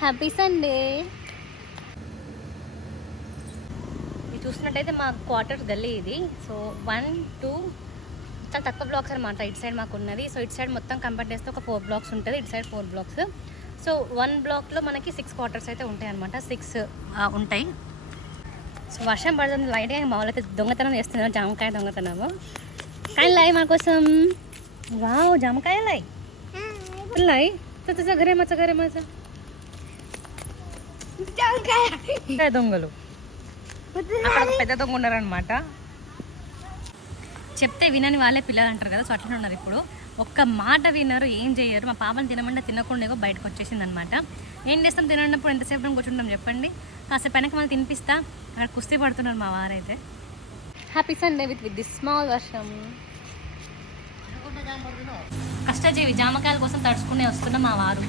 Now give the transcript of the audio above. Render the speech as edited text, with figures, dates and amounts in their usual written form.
Happy Sunday. ఇది చూసినట్టయితే మా క్వార్టర్ గల్లీ ఇది. సో 1, 2 చాలా తక్కువ బ్లాక్స్ అనమాట ఇటు సైడ్ మాకు ఉన్నది. సో ఇటు సైడ్ మొత్తం కంపేర్ చేస్తే ఒక 4 బ్లాక్స్ ఉంటుంది, ఇటు సైడ్ 4 బ్లాక్స్. సో 1 బ్లాక్లో మనకి 6 క్వార్టర్స్ అయితే ఉంటాయి అనమాట. 6 ఉంటాయి. సో వర్షం పడుతుంది లైట్గా. మామూలు అయితే దొంగతనం చేస్తున్నాం, జామకాయ దొంగతనము. కానీ లాయ్ మా కోసం. వావ్, జామకాయ లాయ్ లాయ్ చగరే మచ్చ దొంగలు. అక్కడ ఒక పెద్ద దొంగ ఉన్నారనమాట. చెప్తే వినని వాళ్ళే పిల్లలు అంటారు కదా, సో అట్లనే ఉన్నారు ఇప్పుడు. ఒక్క మాట వినరు, ఏం చేయరు. మా పాపని తినమంటే తినకుండా బయటకు వచ్చేసింది అనమాట. ఏం చేస్తాం తినప్పుడు ఎంతసేపు కూర్చుంటాం చెప్పండి. కాసేపు వెనక మళ్ళీ తినిపిస్తా. అక్కడ కుస్తీ పడుతున్నారు మా వారైతే. Happy Sunday with this small వర్షం. కష్టజీవి జామకాయల కోసం తడుచుకునే వస్తున్నా మా వారు.